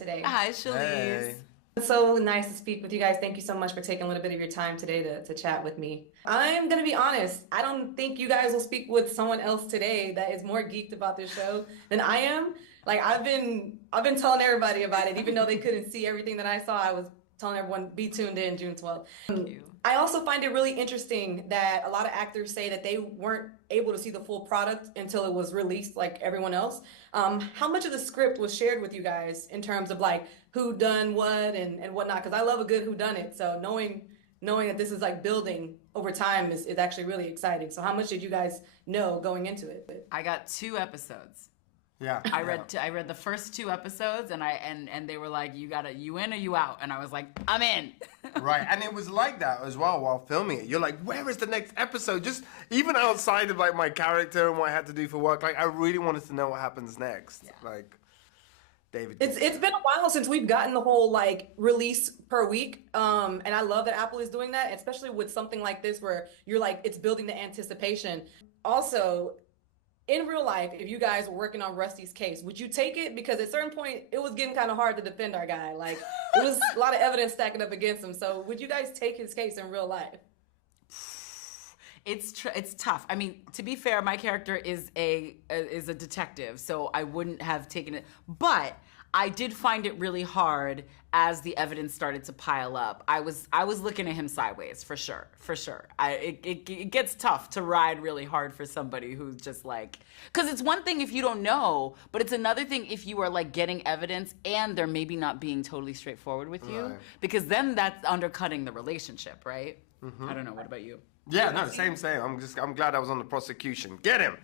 today. Hi, Chalice. Hey. It's so nice to speak with you guys. Thank you so much for taking a little bit of your time today to chat with me. I'm gonna be honest, I don't think you guys will speak with someone else today that is more geeked about this show than I am. Like I've been telling everybody about it, even though they couldn't see everything that I saw. I was telling everyone be tuned in June 12th. Thank you. I also find it really interesting that a lot of actors say that they weren't able to see the full product until it was released, like everyone else. How much of the script was shared with you guys in terms of like who done what and whatnot? Because I love a good who done it. So knowing that this is like building over time is actually really exciting. So how much did you guys know going into it? I got 2 episodes. Yeah. I read the first 2 episodes, and they were like, you in or you out? And I was like, I'm in. Right, and it was like that as well while filming it. You're like, where is the next episode? Just even outside of like my character and what I had to do for work, like I really wanted to know what happens next. Yeah. Like David. It's been a while since we've gotten the whole like release per week. And I love that Apple is doing that, especially with something like this where you're like it's building the anticipation. Also, in real life, if you guys were working on Rusty's case, would you take it? Because at a certain point, it was getting kind of hard to defend our guy. Like, it was a lot of evidence stacking up against him. So would you guys take his case in real life? It's tough. I mean, to be fair, my character is a detective, so I wouldn't have taken it. But I did find it really hard as the evidence started to pile up. I was looking at him sideways for sure. It gets tough to ride really hard for somebody who's just like, because it's one thing if you don't know, but it's another thing if you are like getting evidence and they're maybe not being totally straightforward with you, Right. because then that's undercutting the relationship, right? I don't know. What about you? Yeah, no, same. I'm glad I was on the prosecution. Get him.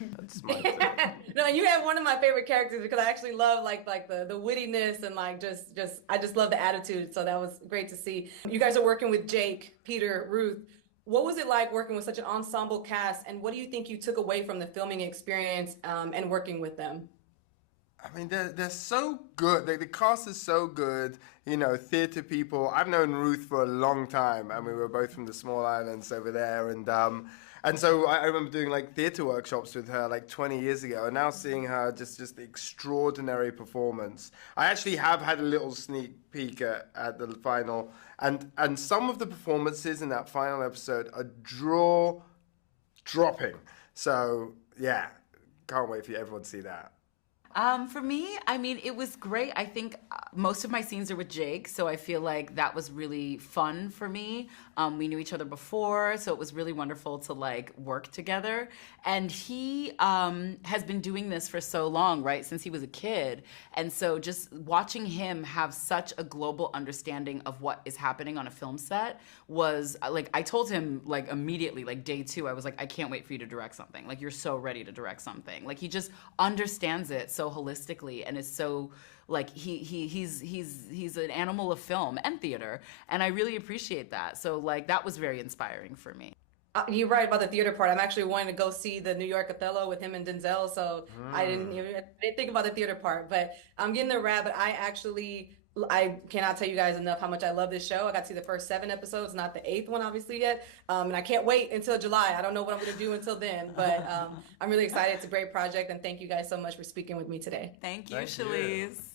That's my thing. No, you have one of my favorite characters because I actually love like the wittiness and like just I just love the attitude. So that was great to see. You guys are working with Jake, Peter, Ruth. What was it like working with such an ensemble cast, and what do you think you took away from the filming experience and working with them? I mean, they're so good. The cast is so good. You know, theatre people. I've known Ruth for a long time, and we were both from the small islands over there. And so I remember doing like theatre workshops with her like 20 years ago, and now seeing her just the extraordinary performance. I actually have had a little sneak peek at the final, and some of the performances in that final episode are dropping. So yeah, can't wait for everyone to see that. For me, I mean, it was great. I think most of my scenes are with Jake, so I feel like that was really fun for me. We knew each other before, so it was really wonderful to like work together. And he has been doing this for so long, right, since he was a kid. And so just watching him have such a global understanding of what is happening on a film set was like, I told him like immediately, like day 2, I was like, I can't wait for you to direct something. Like, you're so ready to direct something. Like, he just understands it so holistically and is so like he's an animal of film and theater, and I really appreciate that. So like that was very inspiring for me. You're right about the theater part. I'm actually wanting to go see the New York Othello with him and Denzel, so I didn't think about the theater part, but I'm getting the rabbit. I cannot tell you guys enough how much I love this show. I got to see the first 7 episodes, not the 8th one obviously yet. And I can't wait until July. I don't know what I'm going to do until then, but I'm really excited. It's a great project, and thank you guys so much for speaking with me today. Thank you, Thank you. Chalice.